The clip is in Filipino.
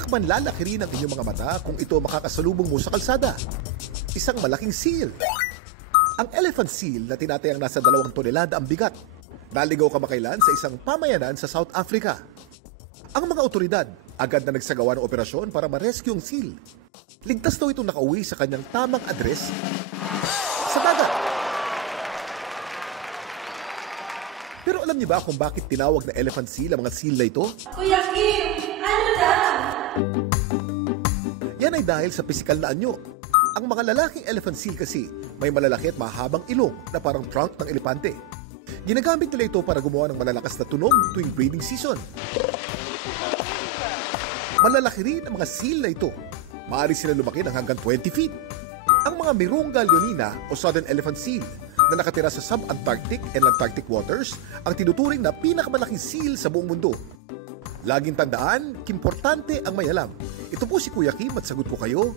Tiyak man lalaki rin ang inyong mga mata kung ito makakasalubong mo sa kalsada. Isang malaking seal. Ang elephant seal na tinatayang nasa 2 tonelada ang bigat. Naligaw kamakailan sa isang pamayanan sa South Africa. Ang mga otoridad agad na nagsagawa ng operasyon para ma-rescue ang seal. Ligtas daw itong nakauwi sa kanyang tamang address sa dagat. Pero alam niyo ba kung bakit tinawag na elephant seal ang mga seal na ito? Kuya Kim, ano na? Yan ay dahil sa pisikal na anyo. Ang mga lalaking elephant seal kasi may malalaki at mahabang ilong na parang trunk ng elepante. Ginagamit nila ito para gumawa ng malalakas na tunog tuwing breeding season. Malalaki rin ang mga seal na ito. Maaari sila lumaki ng hanggang 20 feet. Ang mga Virunga leonina o southern elephant seal na nakatira sa sub-Antarctic and Antarctic waters ang tinuturing na pinakamalaking seal sa buong mundo. Laging tandaan, importante ang may alam. Ito po si Kuya Kim at sagot ko kayo,